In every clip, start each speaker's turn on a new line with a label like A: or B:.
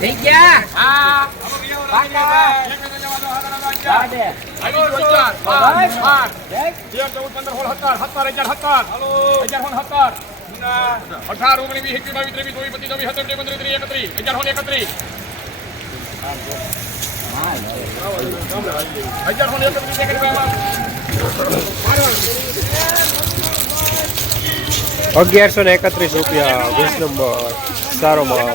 A: થઈ ગયા?
B: અઢાર ઓગણીસ વીસ એકવીસ બાવીસ ત્રેવીસ ચોવીસ પચીસ છવ્વીસ સત્તર અઠાવન ત્રીસ એકત્રીસ અગિયાર ને એકત્રીસ અગિયાર ને એકત્રીસ
C: અગિયારસો ને એકત્રીસ રૂપિયા વીસ નંબર. સારો માલ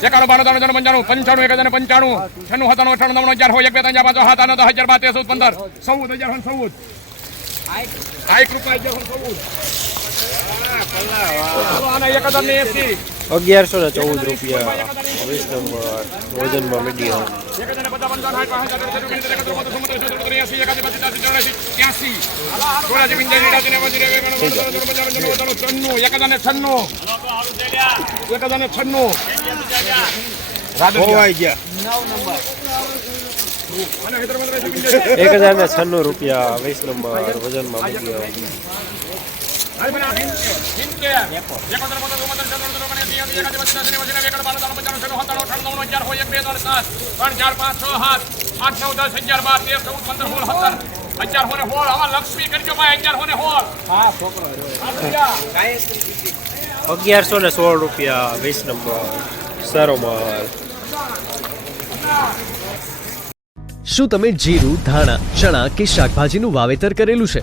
B: એકાણું બાર ત્રણ ત્રણ પંચાણું પંચાણું એક હજાર પંચાણું છન્નું સત્તાણું અઠાણું નવ હજાર એક બે ત્રણ પાંચસો સાત આનો હજાર બાર પંદર ચૌદ હજાર ચૌદ એક રૂપિયા ચૌદ એક હજાર ને એસી.
C: અગિયારસો ને ચૌદ રૂપિયા વીસ નંબર વજનમાં મીડિયમ.
B: એક હજાર ને છન્નું
C: રૂપિયા વીસ નંબર વજનમાં મીડિયમ.
B: અગિયાર હોને હોળ આવા લક્ષ્મી કરજો ભાઈ અગિયાર હોને હોળ હા છોકરો
C: અગિયારસો ને સોળ રૂપિયા વીસ નંબર. સારો માલ.
D: શું તમે જીરું, ધાણા, ચણા કે શાકભાજીનું વાવેતર કરેલું છે?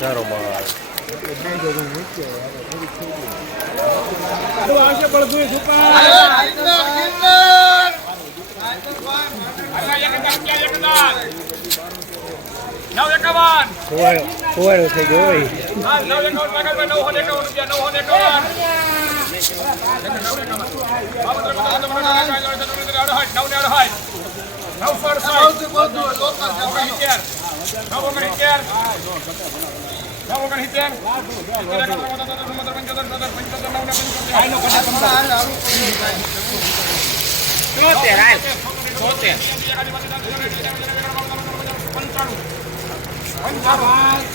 C: સારો
B: ભાવ
C: આવે કુવાડો થઈ ગયો હોય.
B: નવ સડસઠ નવ ઓગણ અગિયાર પંચાણું. પંચાણું.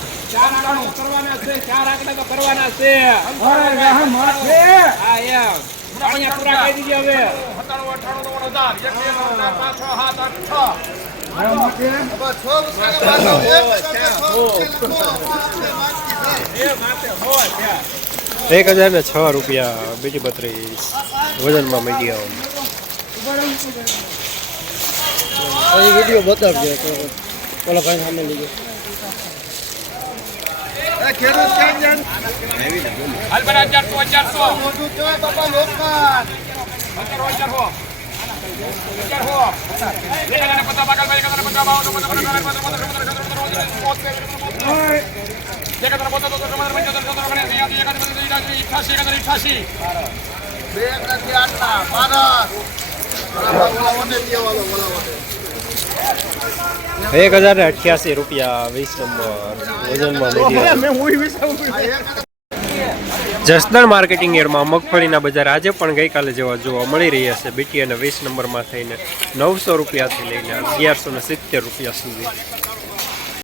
B: કરવાના છે ચાર આંકડા તો કરવાના છે હા એમ અહીંયા પૂરા કહી ચાર પાંચ છ સાત આઠ છ
C: એક હજાર ને છ રૂપિયા બીજી બત્રીસ વજનમાં મીડિયમ વીડિયો બતાવજો ઓલા ભાઈ સામે લીધો
B: હાલ એક હજાર
C: અઠ્યાસી રૂપિયા વીસ નંબર વજનમાં જસદણ માર્કેટિંગ યાર્ડમાં મગફળીના બજાર આજે પણ ગઈકાલે જેવા જોવા મળી રહ્યા છે. બીટી અને વીસ નંબરમાં થઈને નવસો રૂપિયાથી લઈને અગિયારસો ને સિત્તેર રૂપિયા સુધી.